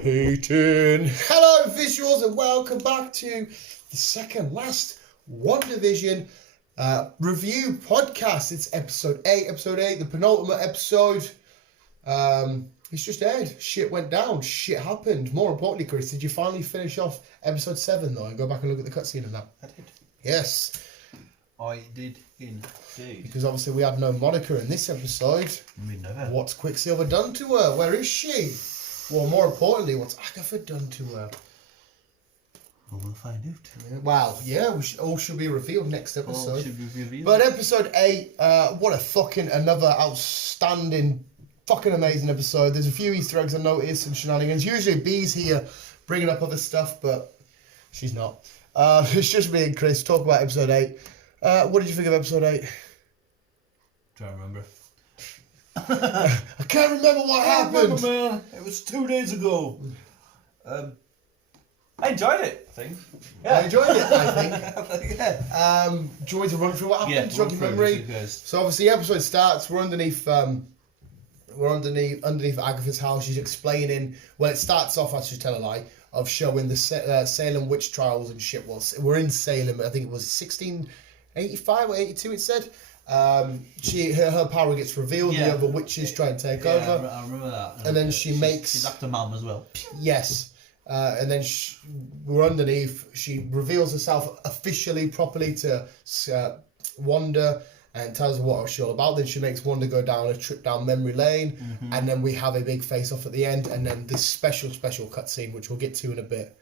Hating. Hello, visuals, and welcome back to the second last WandaVision review podcast. It's episode 8, the penultimate episode. It's just aired. Shit went down. Shit happened. More importantly, Chris, did you finally finish off episode 7 though and go back and look at the cutscene and that? I did. Yes. I did indeed. Because obviously we had no Monica in this episode. We never. What's Quicksilver done to her? Where is she? Well, more importantly, what's Agatha done to her? Well, we'll find out. Wow, yeah, all should be revealed next episode. All should be revealed. But episode 8, what a fucking another outstanding, fucking amazing episode. There's a few Easter eggs I noticed and shenanigans. Usually Bee's here bringing up other stuff, but she's not. It's just me and Chris talk about episode 8. What did you think of episode 8? Trying to remember. I can't remember what happened. Man. It was 2 days ago. I enjoyed it, I think. Yeah. I enjoyed it, I think. Yeah. Do you want me to run through what happened? Yeah, Jog your memory. So obviously the episode starts, we're underneath Agatha's house. She's explaining, well, it starts off, I should tell a lie, of showing the Salem witch trials and shit. Well, we're in Salem, I think it was 1685 or 82 it said. Her power gets revealed, the other witches try and take over. I remember that. And then she's after Mum as well. Yes. And then we're underneath. She reveals herself officially, properly to Wanda and tells her what she's all about. Then she makes Wanda go down a trip down memory lane. Mm-hmm. And then we have a big face-off at the end. And then this special cutscene, which we'll get to in a bit.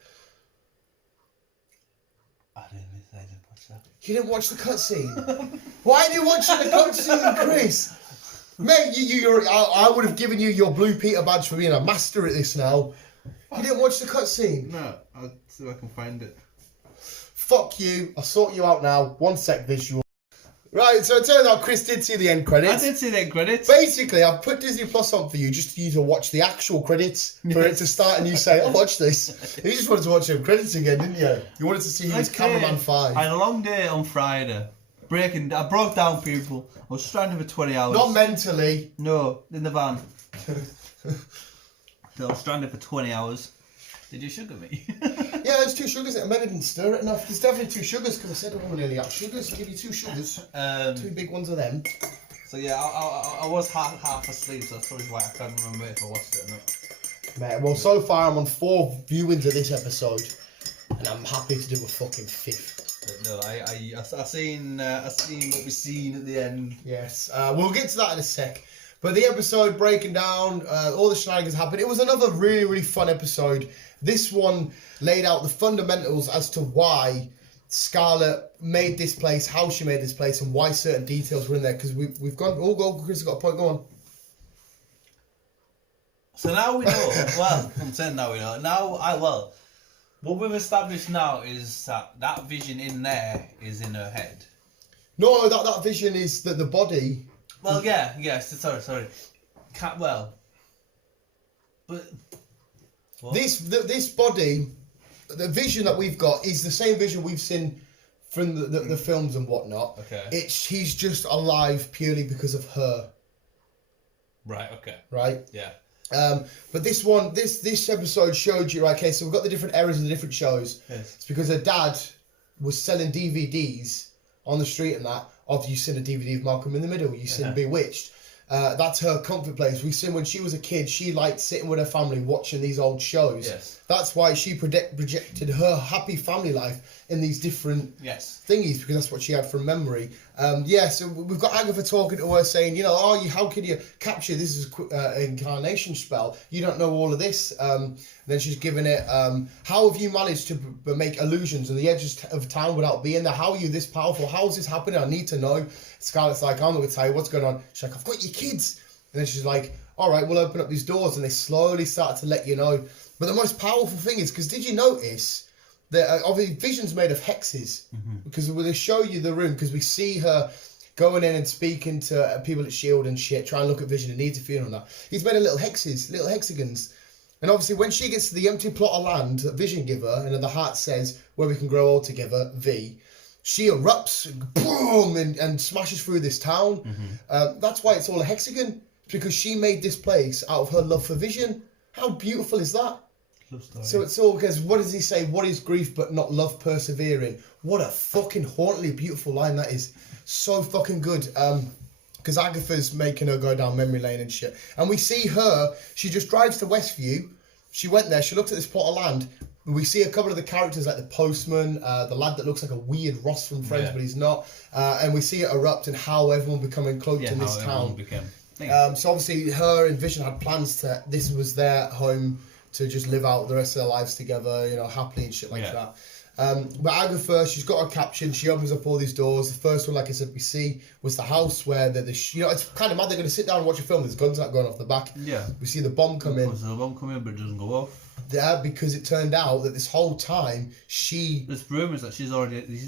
I didn't watch that. You didn't watch the cutscene? Why are you watching the cutscene, Chris? Mate, I would have given you your Blue Peter badge for being a master at this now. You didn't watch the cutscene? No, I'll see if I can find it. Fuck you. I'll sort you out now. 1 sec, visual. Right, so it turns out Chris did see the end credits. I did see the end credits. Basically, I've put Disney Plus on for you just for you to watch the actual credits for it to start and you say, I'll watch this. You just wanted to watch the credits again, didn't you? You wanted to see who was Cameraman 5. I had a long day on Friday. I broke down people. I was stranded for 20 hours. Not mentally. No, in the van. So I was stranded for 20 hours. Did you sugar me? Yeah, there's 2 sugars. I didn't stir it nearly There's definitely 2 sugars because I said I want nearly out sugars. Give you 2 sugars. 2 big ones of them. So yeah, I was half asleep, so that's probably why I can't remember if I watched it or not. Mate, well, so far I'm on 4 viewings of this episode, and I'm happy to do a fucking 5th. But no, I seen what we seen at the end. Yes, we'll get to that in a sec. But the episode breaking down, all the shenanigans happened. It was another really, really fun episode. This one laid out the fundamentals as to why Scarlet made this place, how she made this place, and why certain details were in there. Because we've gone. Chris has got a point. Go on. So now we know. Well, I'm saying now we know. What we've established now is that vision in there is in her head. No, that vision is that the body. Well, yeah. Sorry. But what? This body, the vision that we've got is the same vision we've seen from the films and whatnot. Okay. He's just alive purely because of her. Right. Okay. Right. Yeah. But this one, this episode showed you. Okay, so we've got the different eras of the different shows. Yes. It's because her dad was selling DVDs on the street and that. Of you seen a DVD of Malcolm in the Middle. You seen Bewitched. That's her comfort place. We seen when she was a kid, she liked sitting with her family watching these old shows. Yes. That's why she projected her happy family life in these different thingies, because that's what she had from memory. So we've got Agatha talking to her saying, how can you capture this as incarnation spell? You don't know all of this. Then she's giving it, how have you managed to make illusions on the edges of town without being there? How are you this powerful? How is this happening? I need to know. Scarlett's like, I'm not going to tell you what's going on. She's like, I've got your kids. And then she's like, all right, we'll open up these doors. And they slowly start to let you know. But the most powerful thing is, because did you notice that obviously Vision's made of hexes? Mm-hmm. Because when they show you the room, because we see her going in and speaking to people at S.H.I.E.L.D. and shit, try and look at Vision and needs a funeral and that. He's made of little hexes, little hexagons. And obviously when she gets to the empty plot of land that Vision give her, and the heart says, where we can grow old together, V, she erupts, boom, and smashes through this town. That's why it's all a hexagon, because she made this place out of her love for Vision. How beautiful is that? So it's all, because what does he say? What is grief but not love persevering? What a fucking hauntingly beautiful line that is. So fucking good. Because Agatha's making her go down memory lane and shit. And we see her, she just drives to Westview. She went there, she looked at this plot of land. We see a couple of the characters like the postman, the lad that looks like a weird Ross from Friends, but he's not. And we see it erupt and how everyone becoming cloaked in this town. So obviously her and Vision had plans to, this was their home to just live out the rest of their lives together, you know, happily and shit like that. But Agatha, she's got her caption, she opens up all these doors. The first one, like I said, we see was the house where you know, it's kind of mad they're going to sit down and watch a film, there's guns not going off the back. Yeah. We see the bomb come in. There's a bomb come in, but it doesn't go off. Yeah, because it turned out that this whole time there's rumours that she's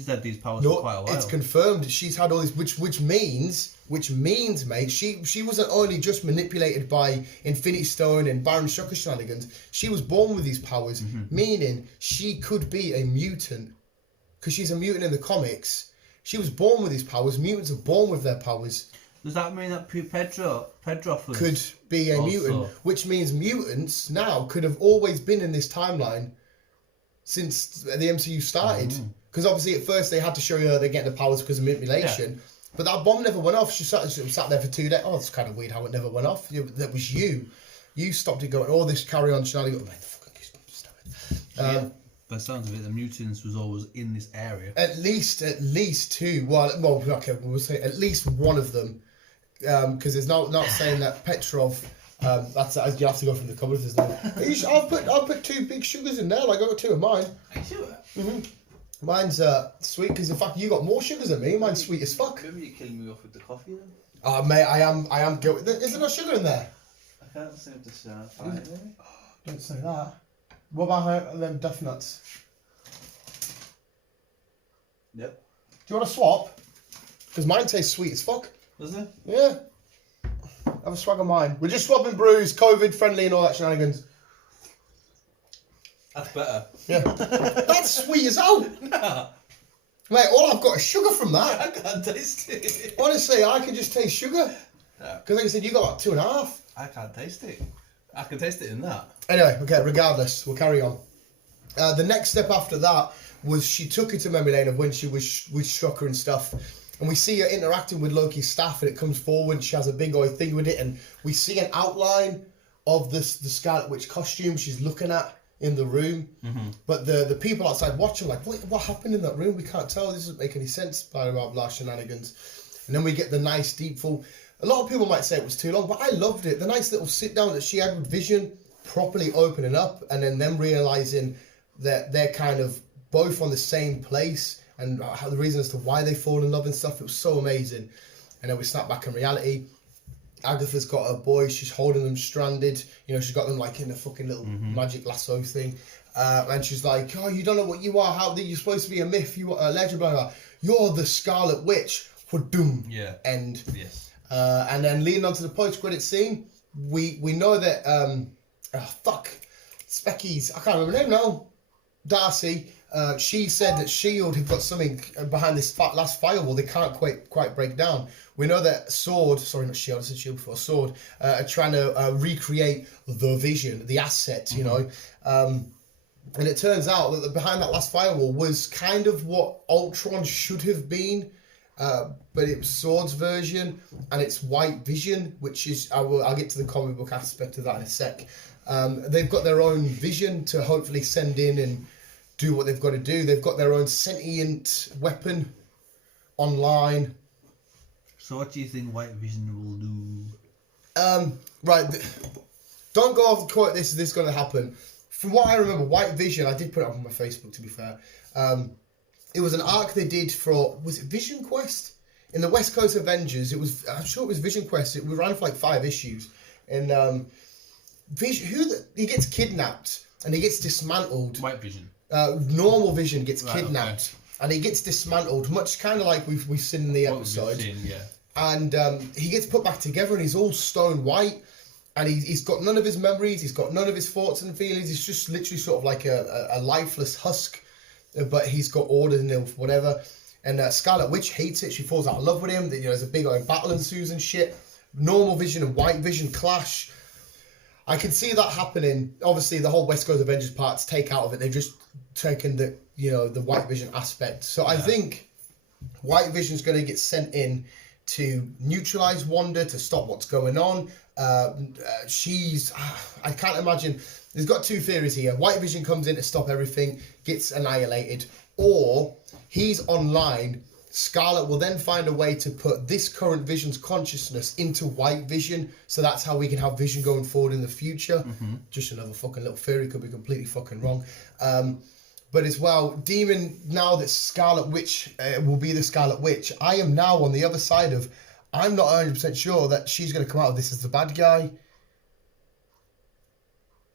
had these powers for quite a while. It's confirmed she's had all these, which means, mate, she wasn't only just manipulated by Infinity Stone and Baron Shocker shenanigans. She was born with these powers, meaning she could be a mutant, because she's a mutant in the comics. She was born with these powers. Mutants are born with their powers. Does that mean that Pedroff could be a mutant? Which means mutants now could have always been in this timeline since the MCU started. Because obviously at first they had to show you they're getting the powers because of manipulation. Yeah. But that bomb never went off. She sat there for 2 days. Oh, it's kind of weird how it never went off. That was you. You stopped it going. All this carry on shenanigans. Oh, the fucking by the sounds of it, the mutants was always in this area. At least 2. Well, okay, we'll say at least one of them. Because it's not saying that Petrov. That's you have to go from the cupboard. There's no. I'll put 2 big sugars in there. Like I got 2 of mine. Are you sure? Mine's sweet because in fact you got more sugars than me. Mine's sweet as fuck. Maybe you're killing me off with the coffee then. Oh mate, I am guilty. Is there no sugar in there? I can't seem to find it. Don't say that. What about them Duff Nuts? Yep. Do you want to swap? Because mine tastes sweet as fuck. Does it? Yeah. Have a swag of mine. We're just swapping brews, COVID friendly and all that shenanigans. That's better. Yeah. That's sweet as hell. No. Mate, all I've got is sugar from that. I can't taste it. Honestly, I can just taste sugar. Because like I said, you got like 2.5. I can't taste it. I can taste it in that. Anyway, okay, regardless, we'll carry on. The next step after that was she took her to memory lane of when she was with Shocker and stuff. And we see her interacting with Loki's staff, and it comes forward, and she has a big old thing with it, and we see an outline of the Scarlet Witch costume she's looking at in the room. But the people outside watching like, what happened in that room? We can't tell. This doesn't make any sense. Blah, blah, blah, shenanigans. And then we get the nice deep full. A lot of people might say it was too long, but I loved it. The nice little sit down that she had with Vision, properly opening up, and then them realising that they're kind of both on the same place, and the reason as to why they fall in love and stuff. It was so amazing. And then we snap back in reality. Agatha's got her boys. She's holding them stranded. You know, she's got them like in a fucking little magic lasso thing. And she's like, oh, you don't know what you are. How you're supposed to be a myth. You are a legend. Blah, blah. You're the Scarlet Witch. For doom. Yeah. End. Yes. And then leading on to the post-credit scene, we know that Specky's, I can't remember her name now. Darcy. She said that S.H.I.E.L.D. had got something behind this last firewall they can't quite break down. We know that S.W.O.R.D., sorry, not S.H.I.E.L.D., I said S.H.I.E.L.D. before, S.W.O.R.D., are trying to recreate the Vision, the asset, you know. And it turns out that behind that last firewall was kind of what Ultron should have been, but it was S.W.O.R.D.'s version, and it's White Vision, which is, I'll get to the comic book aspect of that in a sec. They've got their own Vision to hopefully send in and do what they've got to do. They've got their own sentient weapon online. So what do you think White Vision will do? Right, don't go off the quote, this is going to happen. From what I remember, White Vision, I did put it up on my Facebook to be fair, it was an arc they did for, was it Vision Quest? In the West Coast Avengers, I'm sure it was Vision Quest, it ran for like 5 issues. And Vision, he gets kidnapped and he gets dismantled. White Vision. Normal Vision gets kidnapped, and he gets dismantled, much kind of like we've seen in the episode. And he gets put back together, and he's all stone white, and he's got none of his memories, he's got none of his thoughts and feelings. He's just literally sort of like a lifeless husk, but he's got orders and whatever. And Scarlet Witch hates it. She falls out of love with him. You know, there's a big battle ensues and shit. Normal Vision and White Vision clash. I can see that happening. Obviously, the whole West Coast Avengers part's take out of it. They've just taken the the White Vision aspect. So I think White Vision's going to get sent in to neutralize Wanda, to stop what's going on. I can't imagine. There's got two theories here. White Vision comes in to stop everything, gets annihilated, or he's online. Scarlet will then find a way to put this current Vision's consciousness into White Vision, so that's how we can have Vision going forward in the future. Just another fucking little theory, could be completely fucking wrong. But as well, Demon, now that Scarlet Witch will be the Scarlet Witch, I am now on the other side of, I'm not 100% sure that she's going to come out of this as the bad guy.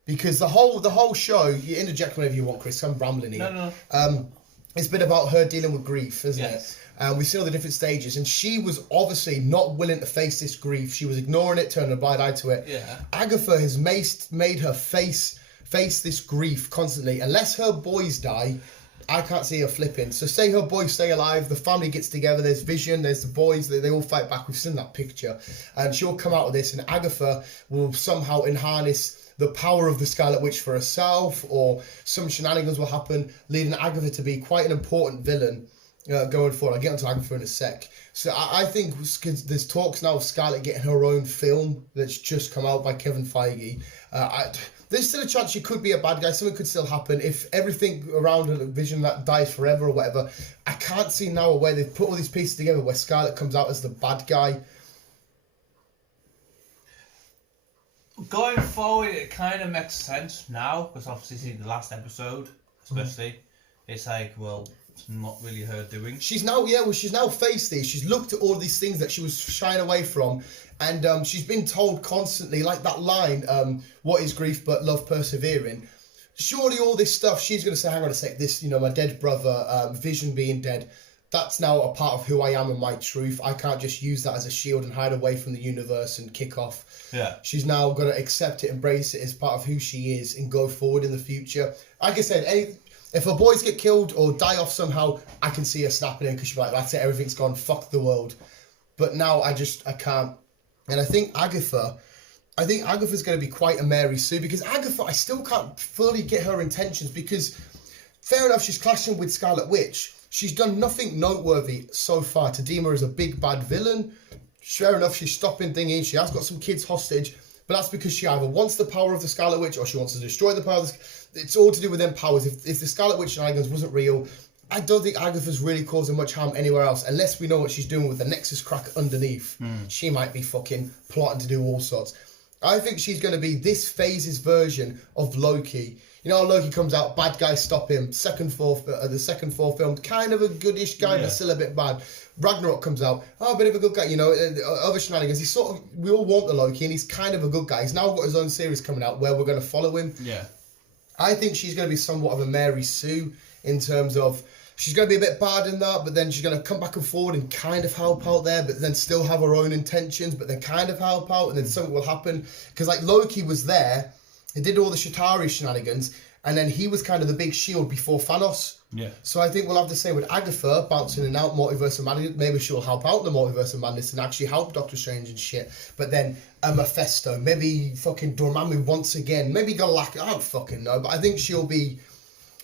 Because the whole show, you interject whenever you want, Chris, I'm rambling here. No. It's been about her dealing with grief, isn't it? We've seen all the different stages, and she was obviously not willing to face this grief. She was ignoring it, turning a blind eye to it. Yeah. Agatha has made her face this grief constantly. Unless her boys die, I can't see her flipping. So say her boys stay alive, the family gets together, there's Vision, there's the boys, they all fight back. We've seen that picture. And she'll come out of this, and Agatha will somehow harness the power of the Scarlet Witch for herself, or some shenanigans will happen, leading Agatha to be quite an important villain going forward. I'll get onto Agatha in a sec. So I think there's talks now of Scarlet getting her own film that's just come out by Kevin Feige. There's still a chance she could be a bad guy. Something could still happen if everything around her Vision that dies forever or whatever. I can't see now a way they've put all these pieces together where Scarlet comes out as the bad guy. Going forward, it kind of makes sense now, because obviously the last episode, especially, it's like, well, it's not really her doing. She's now faced these. She's looked at all these things that she was shying away from, and she's been told constantly, like that line, what is grief but love persevering? Surely all this stuff, she's going to say, hang on a sec, this, my dead brother, Vision being dead, that's now a part of who I am and my truth. I can't just use that as a shield and hide away from the universe and kick off. Yeah. She's now going to accept it, embrace it as part of who she is, and go forward in the future. Like I said, if her boys get killed or die off somehow, I can see her snapping in, because she'll be like, that's it, everything's gone, fuck the world. But now I can't. And I think Agatha's going to be quite a Mary Sue, because Agatha, I still can't fully get her intentions, because fair enough, she's clashing with Scarlet Witch. She's done nothing noteworthy so far to deem her as a big bad villain. Fair enough, she's stopping thingies. She has got some kids hostage, but that's because she either wants the power of the Scarlet Witch or she wants to destroy the power of It's all to do with them powers. If the Scarlet Witch shenanigans wasn't real, I don't think Agatha's really causing much harm anywhere else, unless we know what she's doing with the Nexus crack underneath. She might be fucking plotting to do all sorts. I think she's going to be this phase's version of Loki. You know, Loki comes out, bad guys stop him. The second, fourth film, kind of a goodish guy, but still a bit bad. Ragnarok comes out, a bit of a good guy. Other shenanigans. He's we all want the Loki, and he's kind of a good guy. He's now got his own series coming out where we're going to follow him. Yeah. I think she's going to be somewhat of a Mary Sue in terms of she's going to be a bit bad in that, but then she's going to come back and forward and kind of help out there, but then still have her own intentions, but then kind of help out, and then something will happen. Because like Loki was there, he did all the Chitauri shenanigans, and then he was kind of the big shield before Thanos. Yeah. So I think we'll have the same with Agatha bouncing in and out Multiverse of Madness. Maybe she'll help out the Multiverse of Madness and actually help Doctor Strange and shit. But then a Mephisto, maybe fucking Dormammu once again, maybe Galactus, I don't fucking know, but I think she'll be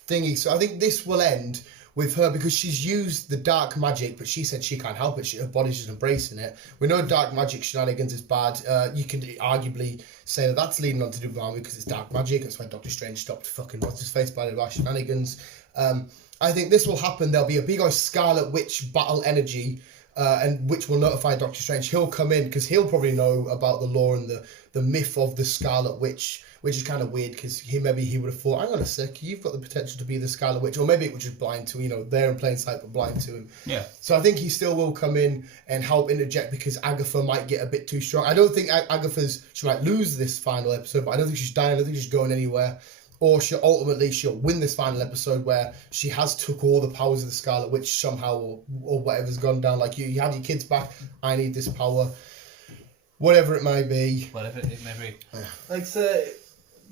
thingy. So I think this will end with her, because she's used the dark magic, but she said she can't help it. Her body's just embracing it. We know dark magic shenanigans is bad. You can arguably say that that's leading on to Dormammu because it's dark magic. That's why Doctor Strange stopped fucking what's-his-face by the shenanigans. I think this will happen. There'll be a big old Scarlet Witch battle energy, and which will notify Doctor Strange. He'll come in because he'll probably know about the lore and the myth of the Scarlet Witch, which is kind of weird because maybe he would have thought, hang on a sec, you've got the potential to be the Scarlet Witch, or maybe it was just blind to there in plain sight but blind to him. Yeah. So I think he still will come in and help interject, because Agatha might get a bit too strong. I don't think she might lose this final episode, but I don't think she's dying. I don't think she's going anywhere. Or she'll win this final episode where she has took all the powers of the Scarlet Witch somehow, or whatever's gone down. Like, you had your kids back, I need this power. Whatever it may be. Whatever it may be. Like, so,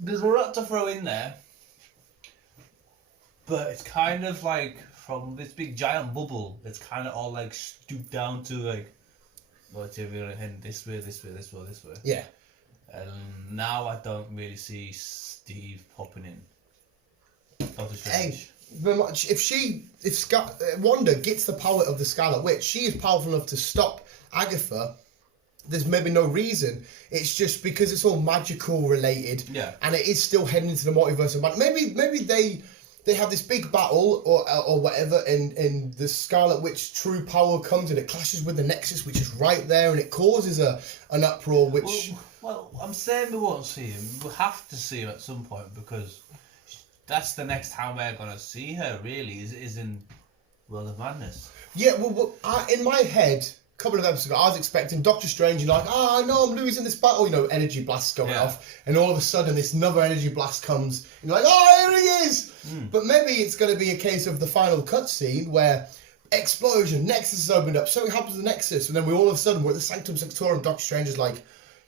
there's a lot to throw in there. But it's kind of like, from this big giant bubble. It's kind of all like stooped down to like, well, it's heading this way, this way, this way, this way. Yeah. And now I don't really see Steve popping in. Doctor Strange. If Wanda gets the power of the Scarlet Witch, she is powerful enough to stop Agatha. There's maybe no reason. It's just because it's all magical related. Yeah. And it is still heading into the multiverse of maybe they have this big battle or whatever, and the Scarlet Witch true power comes and it clashes with the Nexus, which is right there, and it causes an uproar. Which well, I'm saying we won't see him. We'll have to see him at some point because that's the next time we're gonna see her. Really, is in World of Madness. Yeah. Well, in my head, a couple of episodes ago, I was expecting Doctor Strange, and like, I know I'm losing this battle, energy blasts going off, and all of a sudden this another energy blast comes, and you're like, oh, here he is! But maybe it's going to be a case of the final cutscene where explosion, Nexus is opened up, something happens to the Nexus, and then we all of a sudden we're at the Sanctum Sanctorum, Doctor Strange is like,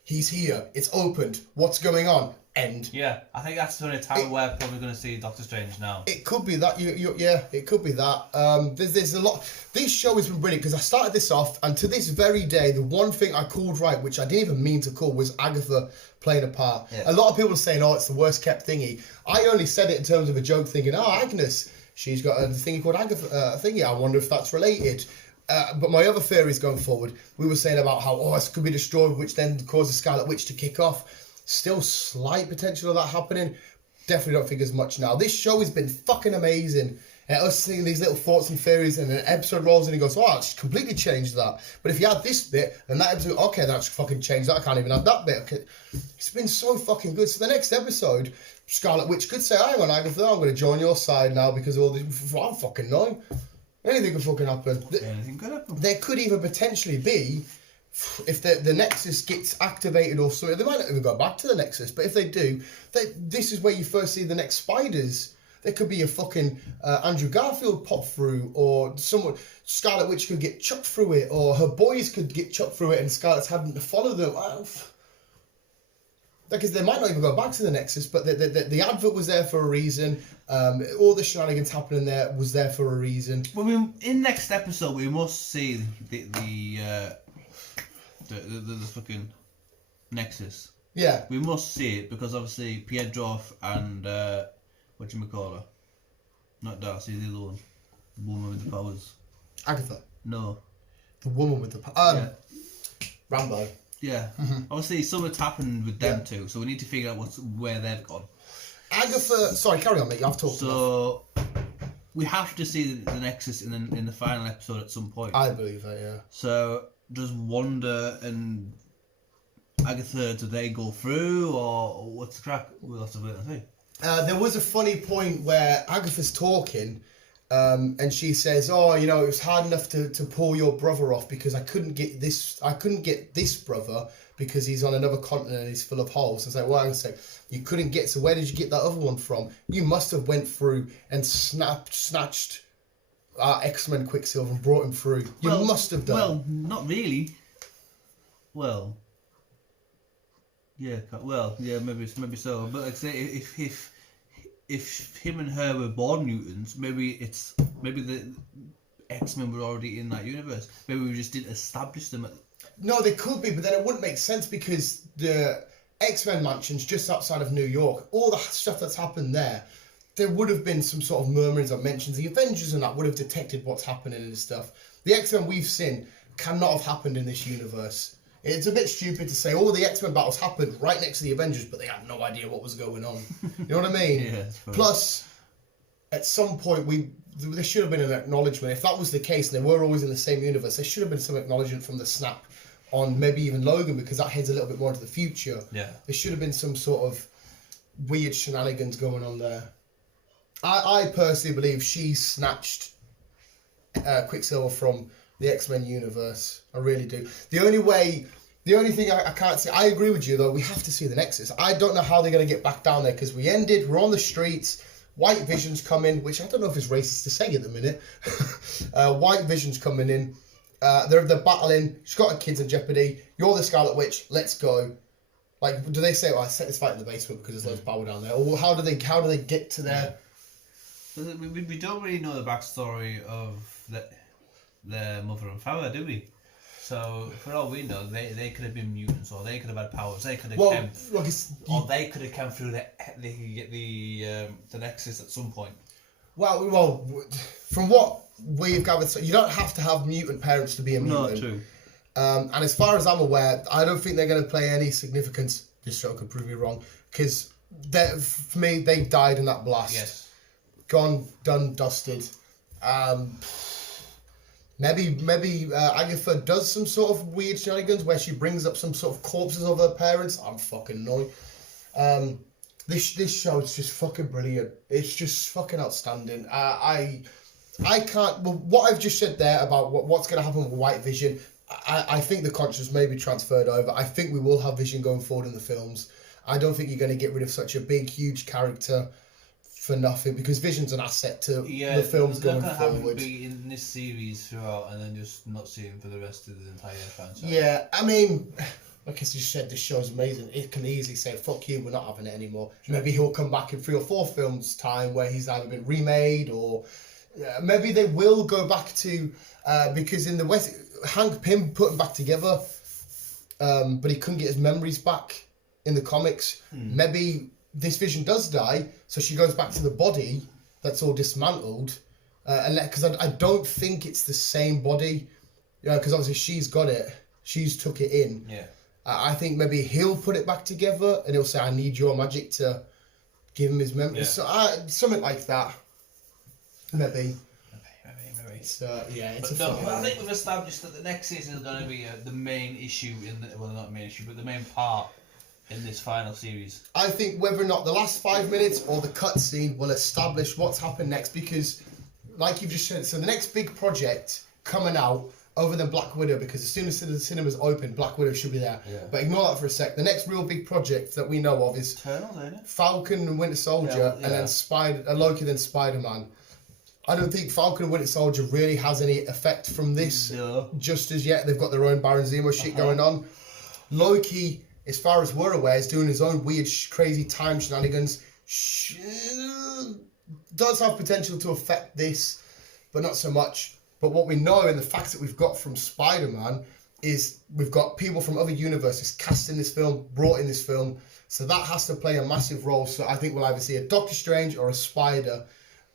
he's here, it's opened, what's going on? End. Yeah, I think that's the only time we're probably going to see Doctor Strange now. It could be that. Yeah, it could be that. There's a lot. This show has been brilliant because I started this off, and to this very day, the one thing I called right, which I didn't even mean to call, was Agatha playing a part. Yeah. A lot of people are saying, "Oh, it's the worst kept thingy." I only said it in terms of a joke, thinking, "Oh, Agnes, she's got a thingy called Agatha thingy. I wonder if that's related." But my other theories going forward, we were saying about how this could be destroyed, which then causes Scarlet Witch to kick off. Still slight potential of that happening. Definitely don't think as much now. This show has been fucking amazing. Us seeing these little thoughts and theories, and an episode rolls in and goes, oh, it's completely changed that. But if you add this bit, then that episode, okay, that's fucking changed that. I can't even add that bit. Okay. It's been so fucking good. So the next episode, Scarlet Witch could say, hang on, Agatha, I'm going to join your side now because of all this. I don't fucking know. Anything could fucking happen. Anything could happen. There could even potentially be, if the Nexus gets activated or something, they might not even go back to the Nexus, but if they do, this is where you first see the next spiders. There could be a fucking Andrew Garfield pop through, or someone, Scarlet Witch could get chucked through it, or her boys could get chucked through it and Scarlet's having to follow them. Because they might not even go back to the Nexus, but the advert was there for a reason. All the shenanigans happening there was there for a reason. Well, in next episode, we must see the fucking Nexus. Yeah. We must see it because obviously Pietro and whatchamacallit? Not Darcy, the other one. The woman with the powers. Agatha. No. The woman with the powers. Rambo. Yeah. Mm-hmm. Obviously something's happened with them too, so we need to figure out where they've gone. Agatha, sorry, carry on, mate. I've talked. So we have to see the Nexus in the final episode at some point. I believe that, yeah. So does Wanda and Agatha, do they go through, or what's the crack? We'll have to wait and see. There was a funny point where Agatha's talking, and she says, "Oh, it was hard enough to pull your brother off because I couldn't get this brother because he's on another continent and he's full of holes." I was like, "Well, I say you couldn't get. So where did you get that other one from? You must have went through and snatched X-Men Quicksilver and brought him through. You must have done." Well, not really. Well, yeah. Well, yeah. Maybe so. But like I say, if him and her were born mutants, maybe the X-Men were already in that universe. Maybe we just didn't establish them. No, they could be, but then it wouldn't make sense because the X-Men mansion's just outside of New York. All the stuff that's happened there would have been some sort of murmurings or mentions. The Avengers and that would have detected what's happening and stuff. The X-Men we've seen cannot have happened in this universe. It's a bit stupid to say all the X-Men battles happened right next to the Avengers, but they had no idea what was going on. You know what I mean? Yeah. Plus, at some point, there should have been an acknowledgement. If that was the case, and they were always in the same universe, there should have been some acknowledgement from the Snap on maybe even Logan, because that heads a little bit more into the future. Yeah. There should have been some sort of weird shenanigans going on there. I personally believe she snatched Quicksilver from the X-Men universe. I really do. The only thing I can't say, I agree with you though, we have to see the Nexus. I don't know how they're going to get back down there because we're on the streets, White Vision's coming, which I don't know if it's racist to say at the minute. White Vision's coming in. They're battling. She's got her kids in jeopardy. You're the Scarlet Witch. Let's go. Like, do they say, "Oh, I set this fight in the basement because there's loads of power down there"? Or how do they get to there? We don't really know the backstory of their mother and father, do we? So for all we know, they could have been mutants, or they could have had powers. They could have or they could have come through the Nexus at some point. Well, from what we've gathered, so you don't have to have mutant parents to be a mutant. No, true. And as far as I'm aware, I don't think they're going to play any significance. This show could prove me wrong, because for me, they died in that blast. Yes. Gone, done, dusted. Maybe Agatha does some sort of weird shenanigans where she brings up some sort of corpses of her parents. I'm fucking annoyed. This show is just fucking brilliant. It's just fucking outstanding. I can't. Well, what I've just said there about what's going to happen with White Vision, I think the conscience may be transferred over. I think we will have Vision going forward in the films. I don't think you're going to get rid of such a big, huge character for nothing, because Vision's an asset to the films going forward. Be in this series throughout, and then just not see him for the rest of the entire franchise. Yeah, I mean, like I just said, this show's amazing. It can easily say, "Fuck you, we're not having it anymore." Sure. Maybe he'll come back in 3 or 4 films' time where he's either been remade, or maybe they will go back to because in the West, Hank Pym put them back together, but he couldn't get his memories back in the comics. Maybe this Vision does die, so she goes back to the body that's all dismantled, because I don't think it's the same body, because obviously she's got it, she's took it in. Yeah. I think maybe he'll put it back together, and he'll say, "I need your magic to give him his memories." Yeah. So something like that, maybe. It's it's but I think we've established that the next season is going to be the main issue not the main issue, but the main part in this final series. I think whether or not the last 5 minutes or the cutscene will establish what's happened next, because, like you've just said, so the next big project coming out, other than Black Widow, because as soon as the cinemas open, Black Widow should be there. Yeah. But ignore that for a sec. The next real big project that we know of is Falcon and Winter Soldier, and then Loki, then Spider-Man. I don't think Falcon and Winter Soldier really has any effect from this just as yet. They've got their own Baron Zemo shit going on. Loki, as far as we're aware, is doing his own weird, crazy time shenanigans. Does have potential to affect this, but not so much. But what we know, and the facts that we've got from Spider-Man, is we've got people from other universes cast in this film, brought in this film. So that has to play a massive role. So I think we'll either see a Doctor Strange or a Spider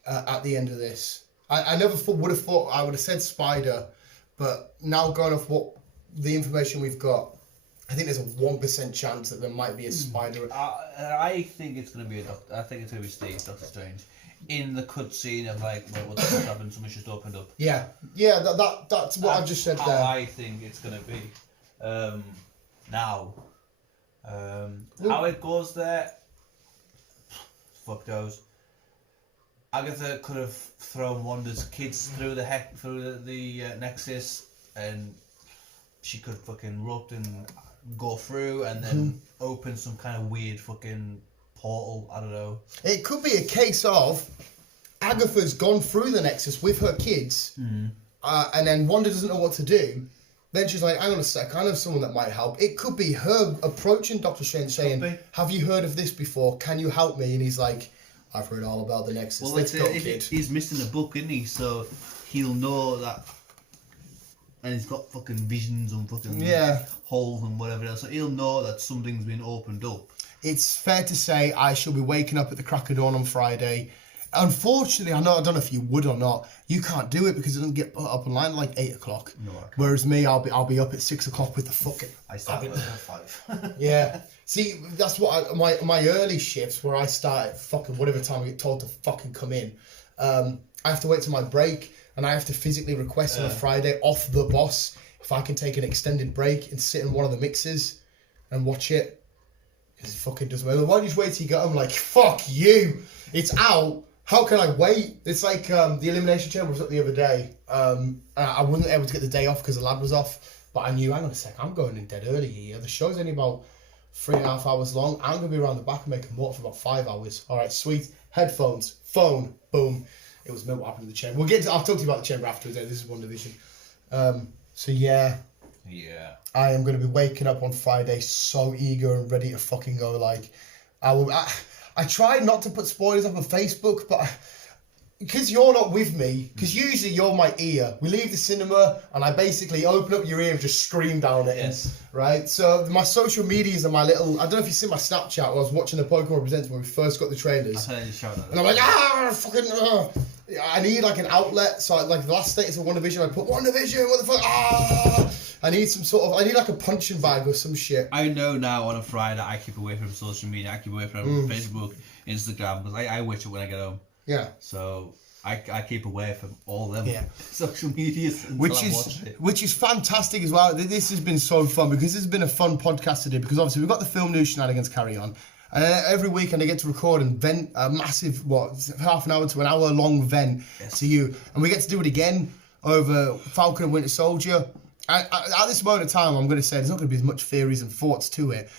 at the end of this. I never would have thought I would have said Spider, but now going off what the information we've got, I think there's a 1% chance that there might be a Spider. I think it's going to be I think it's going to be Steve, Doctor Strange, in the cutscene of like what's happened, something's just opened up. Yeah, that's what I've just said there. I think it's going to be. Now, how it goes there, fuck knows. Agatha could have thrown Wanda's kids through the Nexus, and she could fucking rope and go through, and then open some kind of weird fucking portal. I don't know. It could be a case of Agatha's gone through the Nexus with her kids, and then Wanda doesn't know what to do. Then she's like, "Hang on a sec, I know someone that might help." It could be her approaching Doctor Strange saying, "Have you heard of this before? Can you help me?" And he's like, "I've heard all about the Nexus." Well, he's missing a book, isn't he? So he'll know that, and he's got fucking visions and fucking holes and whatever else. So he'll know that something's been opened up. It's fair to say I shall be waking up at the crack of dawn on Friday. Unfortunately, I don't know if you would or not. You can't do it because it doesn't get put up online at like 8 o'clock. No, whereas me, I'll be up at 6 o'clock with the fucking. I start at 5. Yeah. See, that's what my early shifts where I start at fucking whatever time I get told to fucking come in. I have to wait till my break, and I have to physically request on a Friday off the boss if I can take an extended break and sit in one of the mixes and watch it. Because it fucking doesn't matter. Why don't you just wait till you get home? Like, fuck you. It's out. How can I wait? It's like the Elimination Chamber was up the other day. I wasn't able to get the day off because the lad was off. But I knew, hang on a sec, I'm going in dead early here. The show's only about 3.5 hours long. I'm going to be around the back and making more for about 5 hours. All right, sweet. Headphones, phone, boom. It was meant what happened in the chamber. I'll talk to you about the chamber afterwards. This is WandaVision. So yeah. Yeah. I am going to be waking up on Friday so eager and ready to fucking go. Like, I tried not to put spoilers up on Facebook, but because you're not with me, because usually you're my ear. We leave the cinema and I basically open up your ear and just scream down at him. Yes. Right? So my social medias are my little... I don't know if you see my Snapchat where I was watching the Pokemon Presents when we first got the trailers. I heard you shout that. And I'm like, I need like an outlet. So like the last status of WandaVision, I put WandaVision, what the fuck? I need some sort of... I need like a punching bag or some shit. I know now on a Friday I keep away from social media. I keep away from Facebook, Instagram, because I watch it when I get home. Yeah. So I keep away from all them social medias which is fantastic as well. This has been so fun because this has been a fun podcast to do because obviously we've got the film news shenanigans carry on. And every weekend I get to record and vent a massive, half an hour to an hour long vent to you. And we get to do it again over Falcon and Winter Soldier. At this moment of time, I'm going to say there's not going to be as much theories and thoughts to it.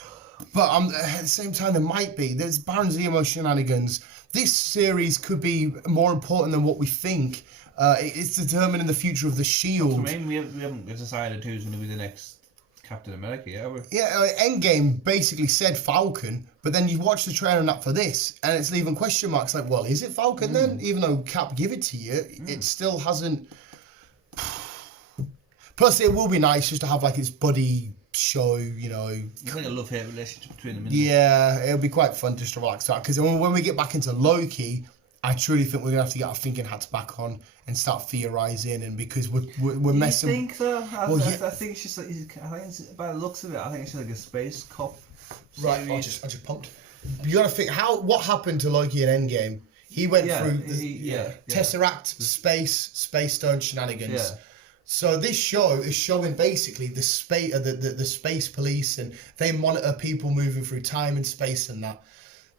But at the same time, there might be. There's Baron Zemo shenanigans. This series could be more important than what we think. It's determining the future of the Shield. I mean, we haven't decided who's going to be the next Captain America yet, have we? Yeah, Endgame basically said Falcon, but then you watch the trailer and that for this, and it's leaving question marks like, well, is it Falcon then? Even though Cap give it to you, it still hasn't... Plus, it will be nice just to have like its buddy show, you know. It's like a love-hate relationship between them, yeah, it'll be quite fun just to relax out. Because when we get back into Loki, I truly think we're going to have to get our thinking hats back on and start theorising, and because we're messing... You think, though? I think it's just like... I think it's, by the looks of it, I think it's like a space cop series. Right, I just pumped. You got to think, what happened to Loki in Endgame? He went through Tesseract, Space Stone shenanigans. Yeah. So this show is showing basically the space police, and they monitor people moving through time and space and that.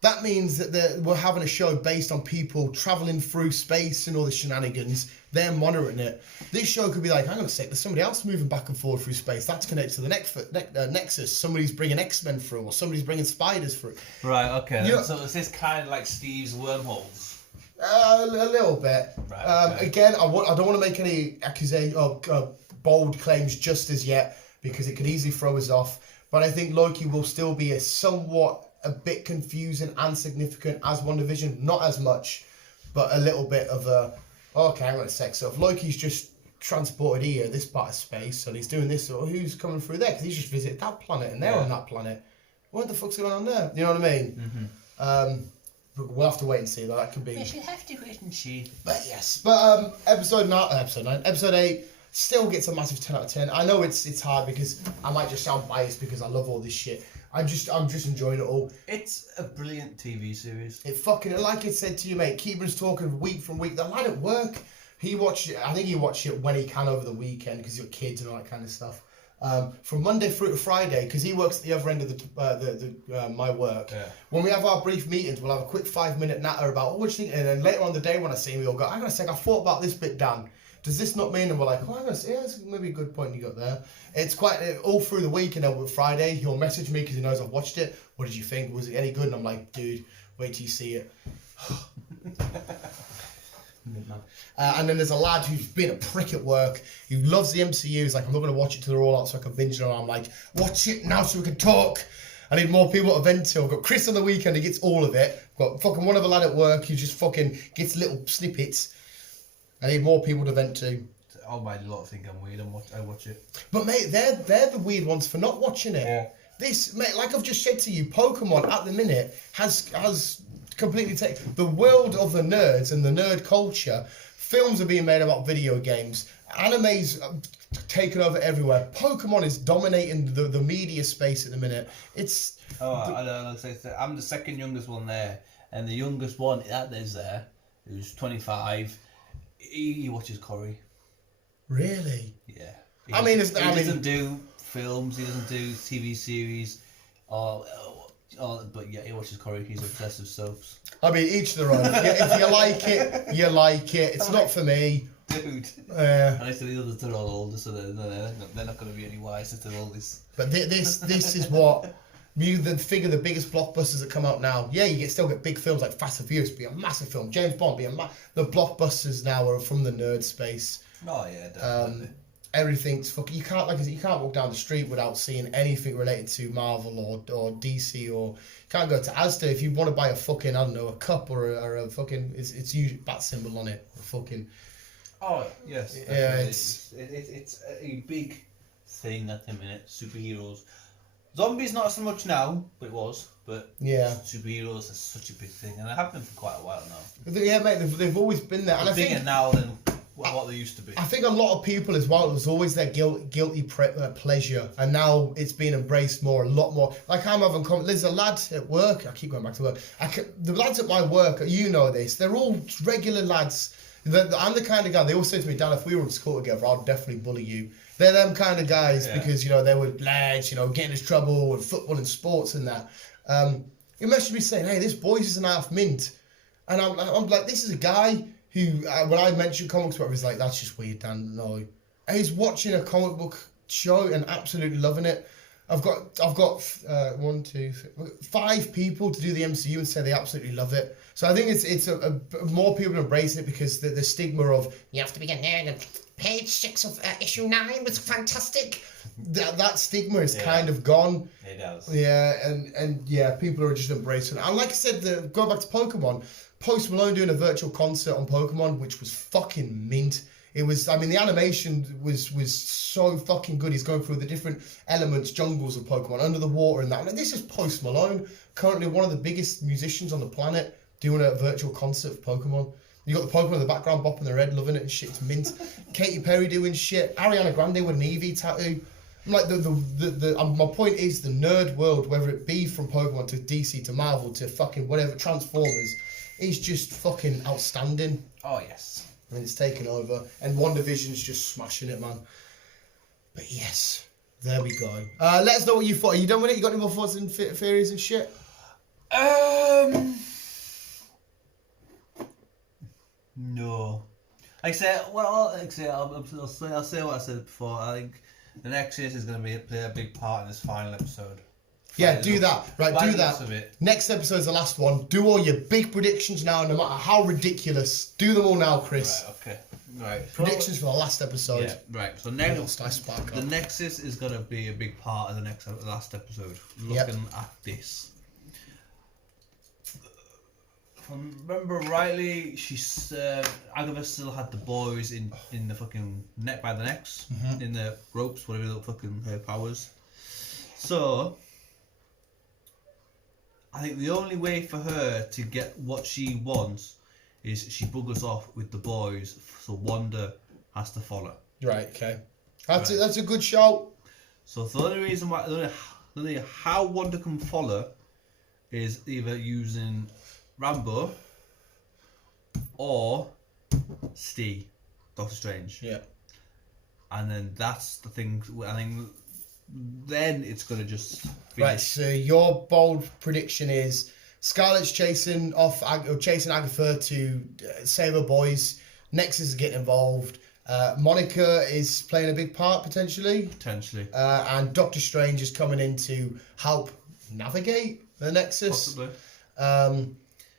That means that we're having a show based on people travelling through space and all the shenanigans. They're monitoring it. This show could be like, hang on a sec, there's somebody else moving back and forth through space. That's connected to the Nexus. Somebody's bringing X-Men through, or somebody's bringing spiders through. Right, okay. So is this kind of like Steve's wormholes? A little bit. Right, okay. Again, I don't want to make any bold claims just as yet because it could easily throw us off. But I think Loki will still be a bit confusing and significant as WandaVision. Not as much, but a little bit of a... Okay, hang on a sec. So if Loki's just transported here, this part of space, and he's doing this, or who's coming through there? Because he's just visited that planet, and they're on that planet. What the fuck's going on there? You know what I mean? Mm-hmm. We'll have to wait and see. That could be... Yes, you have to wait and see. But yes. But episode 9, episode 8 still gets a massive 10 out of 10. I know it's hard because I might just sound biased because I love all this shit. I'm just enjoying it all. It's a brilliant TV series. It fucking, like I said to you, mate, Keeban's talking week from week. The lad at work, he watched it. I think he watched it when he can over the weekend because he's got kids and all that kind of stuff. From Monday through to Friday, because he works at the other end of my work. Yeah. When we have our brief meetings, we'll have a quick 5-minute natter about what do you think, and then later on the day when I see him, we'll go, hang on a sec, I thought about this bit, Dan. Does this not mean? And we're like, oh, hang on a sec, yeah, that's maybe a good point you got there. It's quite all through the week, and then with Friday, he'll message me because he knows I've watched it. What did you think? Was it any good? And I'm like, dude, wait till you see it. And then there's a lad who's been a prick at work, who loves the MCU. He's like, I'm not going to watch it to the roll out so I can binge it. And I'm like, watch it now so we can talk. I need more people to vent to. I've got Chris on the weekend, he gets all of it. I've got fucking one other lad at work who just fucking gets little snippets. I need more people to vent to. I might a lot think I'm weird and I watch it. But mate, they're the weird ones for not watching it. Yeah. This, mate, like I've just said to you, Pokemon at the minute has completely taken the world of the nerds and the nerd culture. Films are being made about video games. Anime's taken over everywhere. Pokemon is dominating the media space at the minute. It's... I know. I'm the second youngest one there. And the youngest one that is there, who's 25, he watches Corey. Really? Yeah. He doesn't do films, he doesn't do TV series, but yeah, he watches Corey. He's obsessed with soaps. I mean, each their own. If you like it, you like it. It's not for me. Dude. And I said the others are all older, so they're not going to be any wiser to all this. But this is what... Think of the biggest blockbusters that come out now. Yeah, you still get big films like Fast and Furious, be a massive film. James Bond, the blockbusters now are from the nerd space. Oh yeah, definitely. everything's fucking. You can't, like I said, you can't walk down the street without seeing anything related to Marvel or DC, or you can't go to Asda if you want to buy a fucking, I don't know, a cup or a fucking. It's usually bat symbol on it. Or fucking. Oh yes. Yeah, it's a big thing at the minute. Superheroes. Zombies not so much now, but it was. But yeah, superheroes are such a big thing, and they have been for quite a while now. Yeah, mate, they've always been there, and I bigger think now than what they used to be. I think a lot of people as well. It was always their guilty pleasure, and now it's being embraced more, a lot more. Like I'm having there's a lad at work. I keep going back to work. The lads at my work, you know this. They're all regular lads. I'm the kind of guy. They all say to me, Dan, if we were in school together, I'd definitely bully you. They're them kind of guys because they were lads, getting into trouble with football and sports and that. He messaged me saying, "Hey, this boys is an half mint," and I'm like, this is a guy who, when I mentioned comics, whatever, he's like, "That's just weird, Dan." No, and he's watching a comic book show and absolutely loving it. I've got 1, 2, 3, 5 people to do the MCU and say they absolutely love it. So I think it's a more people embracing it because the stigma of you have to be a nerd and page 6 of issue 9 was fantastic. That stigma is kind of gone. It does. Yeah, and people are just embracing it. And like I said, going back to Pokemon, Post Malone doing a virtual concert on Pokemon, which was fucking mint. It was, I mean, the animation was so fucking good. He's going through the different elements, jungles of Pokemon, under the water and that. Like, this is Post Malone, currently one of the biggest musicians on the planet, doing a virtual concert for Pokemon. You got the Pokemon in the background bopping their head, loving it and shit. It's mint. Katy Perry doing shit. Ariana Grande with an Eevee tattoo. I'm like, my point is the nerd world, whether it be from Pokemon to DC to Marvel to fucking whatever, Transformers, is just fucking outstanding. Oh, yes. And it's taken over. And WandaVision's just smashing it, man. But yes, there we go. Let us know what you thought. Are you done with it? You got any more thoughts and theories and shit? No. I'll say what I said before. I think the next year is going to play a big part in this final episode. Yeah, do that. Right, do that. Next episode's the last one. Do all your big predictions now, no matter how ridiculous. Do them all now, Chris. Right, okay. Right. Predictions for the last episode. Yeah, right. So the Nexus is going to be a big part of the last episode. Looking at this. If I remember rightly, Agatha still had the boys in the fucking neck by the necks, in the ropes, whatever the fucking her powers. So I think the only way for her to get what she wants is she buggers off with the boys, so Wanda has to follow. Right, okay. That's a good shout. So the only reason why, the only how Wanda can follow is either using Rambo or Steve, Doctor Strange. Yeah. And then that's the thing, I think then it's going to just finish. Right, so your bold prediction is Scarlett's chasing Agatha to save her boys. Nexus is getting involved. Monica is playing a big part potentially. And Doctor Strange is coming in to help navigate the Nexus. Possibly.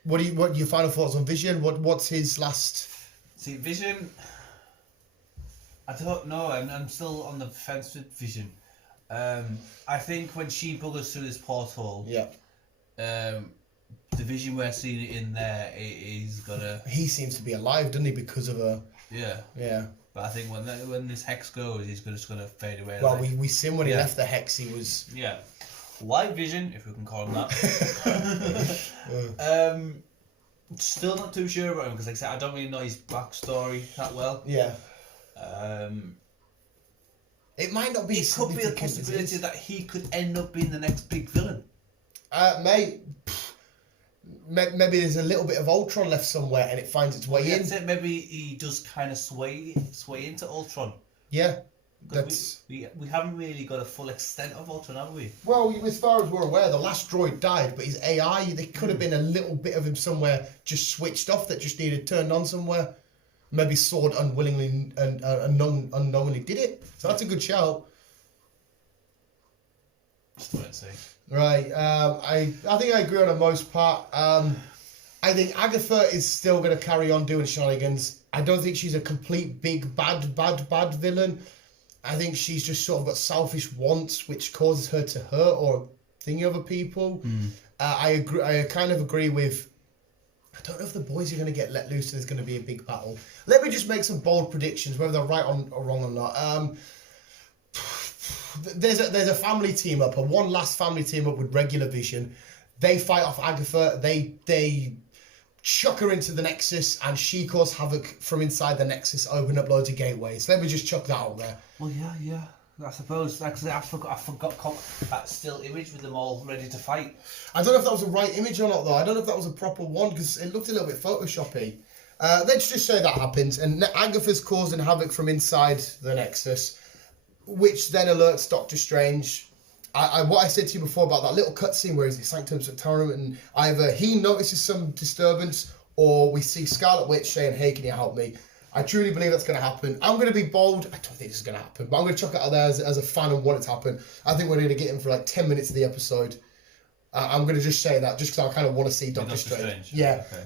What are your final thoughts on Vision? What's his last? See, Vision, I don't know. I'm still on the fence with Vision. I think when she buggers through this portal, the Vision we're seeing in there is gonna. He seems to be alive, doesn't he? Because of her. Yeah. Yeah. But I think when this hex goes, he's just gonna fade away. Well, we seen when he left the hex, he was. Yeah. White Vision, if we can call him that. Still not too sure about him because, like I said, I don't really know his backstory that well. Yeah. It might not be. It could be a possibility that he could end up being the next big villain. Mate, maybe there's a little bit of Ultron left somewhere and it finds its way in. Maybe he does kind of sway into Ultron. Yeah. We haven't really got a full extent of Ultron, have we? Well, as far as we're aware, the last droid died, but his AI, there could have been a little bit of him somewhere just switched off that just needed turned on somewhere. Maybe Sword unwillingly and unknowingly did it. So that's a good shout. Just what I'd say. Right. I think I agree on the most part. I think Agatha is still going to carry on doing shenanigans. I don't think she's a complete big bad villain. I think she's just sort of got selfish wants, which causes her to hurt or thingy other people. I agree. I kind of agree with. I don't know if the boys are going to get let loose. There's going to be a big battle. Let me just make some bold predictions, whether they're right or wrong or not. There's a family team up, one last family team up with regular Vision. They fight off Agatha. They chuck her into the Nexus, and she causes havoc from inside the Nexus, open up loads of gateways. Let me just chuck that out there. Well, yeah. I suppose, actually, I forgot that still image with them all ready to fight. I don't know if that was a right image or not, though. I don't know if that was a proper one, because it looked a little bit Photoshoppy. Let's just say that happens, and Agatha's causing havoc from inside the Nexus, which then alerts Doctor Strange. What I said to you before about that little cutscene where he's in Sanctum Sanctorum, and either he notices some disturbance, or we see Scarlet Witch saying, "Hey, can you help me?" I truly believe that's going to happen. I'm going to be bold. I don't think this is going to happen, but I'm going to chuck it out there as a fan and want it to happen. I think we're going to get him for like 10 minutes of the episode. I'm going to just say that just because I kind of want to see Doctor Strange. Yeah. Okay.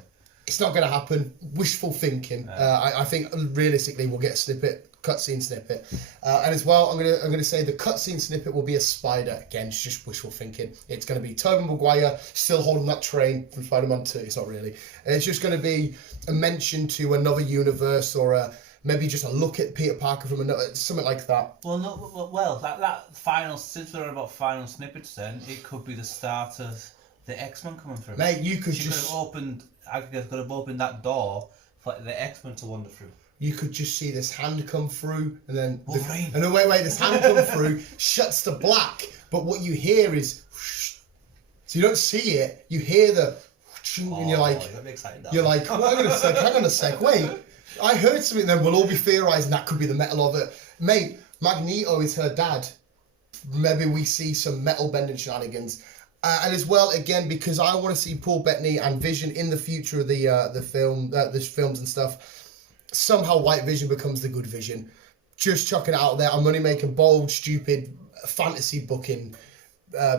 It's not going to happen. Wishful thinking. I think realistically we'll get a snippet, cutscene snippet, and as well I'm going to say the cutscene snippet will be a spider. Again, it's just wishful thinking. It's going to be Tobey Maguire still holding that train from Spider-Man 2. It's not really. It's just going to be a mention to another universe, or maybe just a look at Peter Parker from another, something like that. Well, no. Well, that final, since we're about final snippets, then it could be the start of the X-Men coming through. Mate, you could she just could have opened. Agatha could have opened that door for the X-Men to wander through. You could just see this hand come through, and then Wolverine. And then wait, this hand come through, shuts to black. But what you hear is, whoosh. So you don't see it. You hear the, whoosh, and you're like, well, hang on a sec, wait. I heard something. Then we'll all be theorising that could be the metal of it, mate. Magneto is her dad. Maybe we see some metal bending shenanigans. And as well, again, because I want to see Paul Bettany and Vision in the future of the films and stuff. Somehow White Vision becomes the good Vision. Just chucking it out there. I'm only making bold, stupid, fantasy booking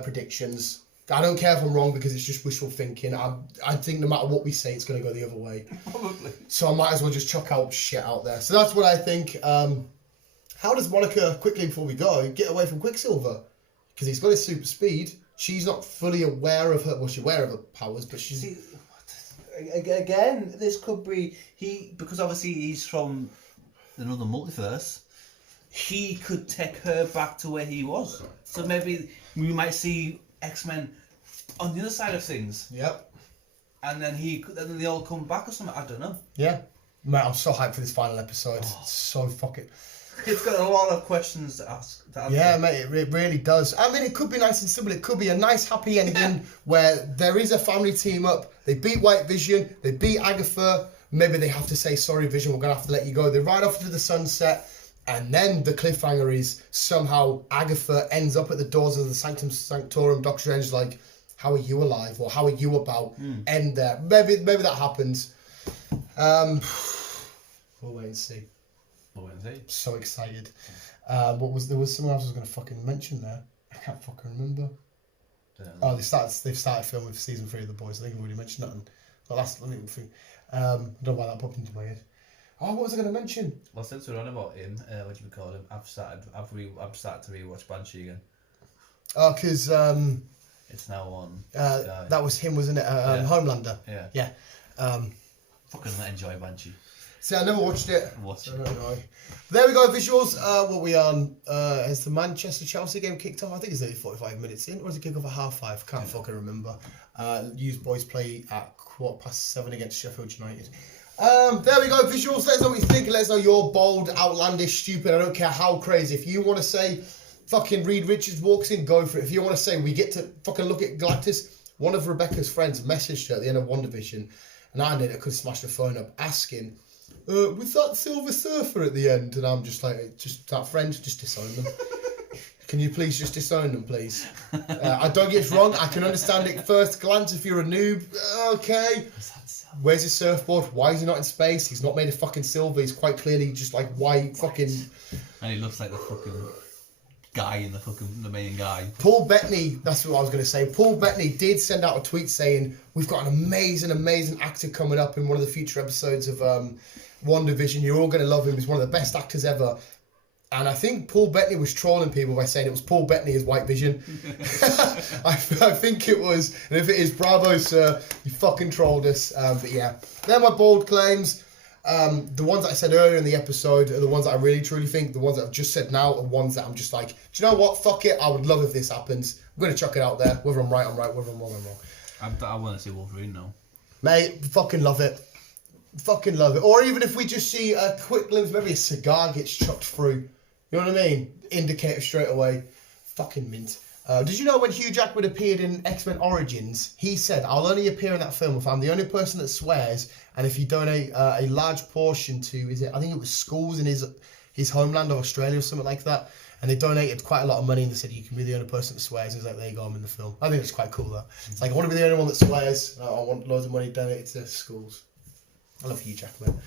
predictions. I don't care if I'm wrong because it's just wishful thinking. I think no matter what we say, it's going to go the other way. Probably. So I might as well just chuck out shit out there. So that's what I think. How does Monica, quickly before we go, get away from Quicksilver? Because he's got his super speed. She's not fully aware of her. Well, she's aware of her powers, but she's. See, again, this could be because obviously he's from another multiverse. He could take her back to where he was. So maybe we might see X-Men on the other side of things. Yep. And then then they all come back or something. I don't know. Yeah. Mate, I'm so hyped for this final episode. It's so fucking. It's got a lot of questions to ask. Yeah, mate, it really does. I mean, it could be nice and simple. It could be a nice, happy ending where there is a family team up. They beat White Vision. They beat Agatha. Maybe they have to say, sorry, Vision, we're going to have to let you go. They ride off into the sunset. And then the cliffhanger is somehow Agatha ends up at the doors of the Sanctum Sanctorum. Doctor Strange is like, how are you alive? Or how are you about? End there. Maybe that happens. We'll wait and see. So excited. There was something else I was going to fucking mention there. I can't fucking remember. Oh, they've started filming for season 3 of The Boys. I think I've already mentioned that. And the last little thing. I don't know why that popped into my head. Oh, what was I going to mention? Well, since we're on about him, what do we call him? I've started to rewatch Banshee again. Oh, because it's now on. That was him, wasn't it? Homelander. Yeah. Fucking enjoy Banshee. See, I never watched it. Watch it. I don't know. There we go, visuals. What we on? Has the Manchester-Chelsea game kicked off? I think it's only 45 minutes in. Or does it kick off at 5:30? Can't fucking remember. Used boys play at 7:15 against Sheffield United. There we go, visuals. Let us know what you think. Let us know you're bold, outlandish, stupid. I don't care how crazy. If you want to say fucking Reed Richards walks in, go for it. If you want to say we get to fucking look at Galactus, one of Rebecca's friends messaged her at the end of WandaVision, and I could smash the phone up asking, was that Silver Surfer at the end? And I'm just like, just that friend, just disown them. Can you please just disown them, please? I don't get it wrong. I can understand it first glance if you're a noob. Okay. Where's his surfboard? Why is he not in space? He's not made of fucking silver. He's quite clearly just like white fucking... And he looks like the fucking guy in the main guy. Paul Bettany, that's what I was going to say. Paul Bettany did send out a tweet saying, we've got an amazing actor coming up in one of the future episodes of WandaVision. You're all going to love him. He's one of the best actors ever. And I think Paul Bettany was trolling people by saying it was Paul Bettany as White Vision. I think it was. And if it is, bravo, sir. You fucking trolled us. But yeah, they're my bold claims. The ones that I said earlier in the episode are the ones that I really truly think. The ones that I've just said now are ones that I'm just like, do you know what? Fuck it. I would love if this happens. I'm going to chuck it out there. Whether I'm right, I'm right. Whether I'm wrong, I'm wrong. I want to see Wolverine now. Mate, fucking love it. Fucking love it. Or even if we just see a quick glimpse, maybe a cigar gets chucked through. You know what I mean? Indicator straight away. Fucking mint. Did you know when Hugh Jackman appeared in X-Men Origins, he said, I'll only appear in that film if I'm the only person that swears, and if you donate a large portion to, I think it was schools in his homeland of Australia or something like that, and they donated quite a lot of money and they said, you can be the only person that swears. And it's like, there you go, I'm in the film. I think it's quite cool, that. It's like, I want to be the only one that swears. I want loads of money donated to schools. I love Hugh Jackman.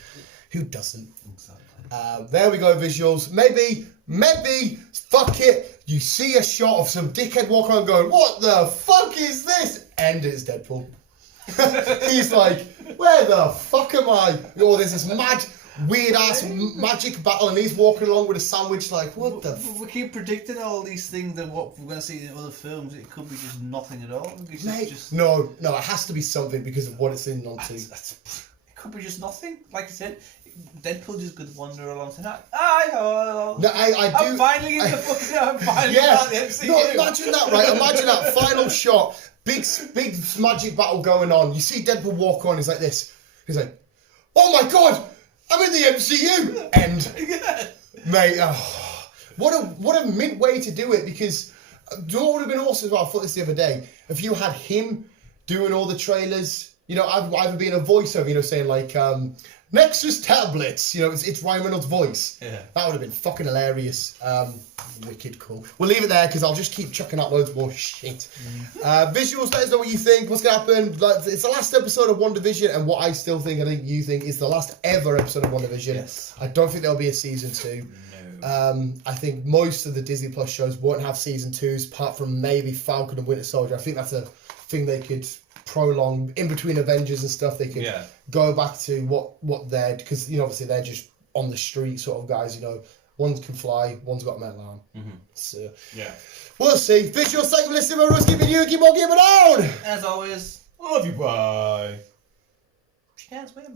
Who doesn't? Exactly. There we go, visuals. Maybe, fuck it. You see a shot of some dickhead walking around going, what the fuck is this? And it's Deadpool. He's like, where the fuck am I? Oh, there's this mad, weird-ass magic battle, and he's walking along with a sandwich like, what the We keep predicting all these things and what we're going to see in other films. It could be just nothing at all. Mate, no, it has to be something because of what it's in onto. It could be just nothing. Like I said, Deadpool just could wander along saying, I do. I'm finally in the fucking. I'm finally out the MCU. No, imagine that, right? Imagine that final shot, big magic battle going on. You see Deadpool walk on. He's like this. He's like, oh my god, I'm in the MCU. End. Mate, what a mint way to do it, because you know what would have been awesome as well? I thought this the other day. If you had him doing all the trailers, you know, either being a voiceover, you know, saying like, Nexus tablets, you know, it's Ryan Reynolds' voice. Yeah. That would have been fucking hilarious. Wicked cool. We'll leave it there because I'll just keep chucking out loads more shit. Visuals, let us know what you think. What's going to happen? Like, it's the last episode of WandaVision, and what I think you think is the last ever episode of WandaVision. Yes. I don't think there'll be a season 2. No. I think most of the Disney Plus shows won't have season 2s, apart from maybe Falcon and Winter Soldier. I think that's a thing they could prolong in between Avengers and stuff. They could go back to what they're, because you know obviously they're just on the street sort of guys. You know, one can fly, one's got a metal arm. So we'll see. Visual, thank you for listening. Everyone's keeping you, keep on giving on. As always, I love you. Bye. She can't swim.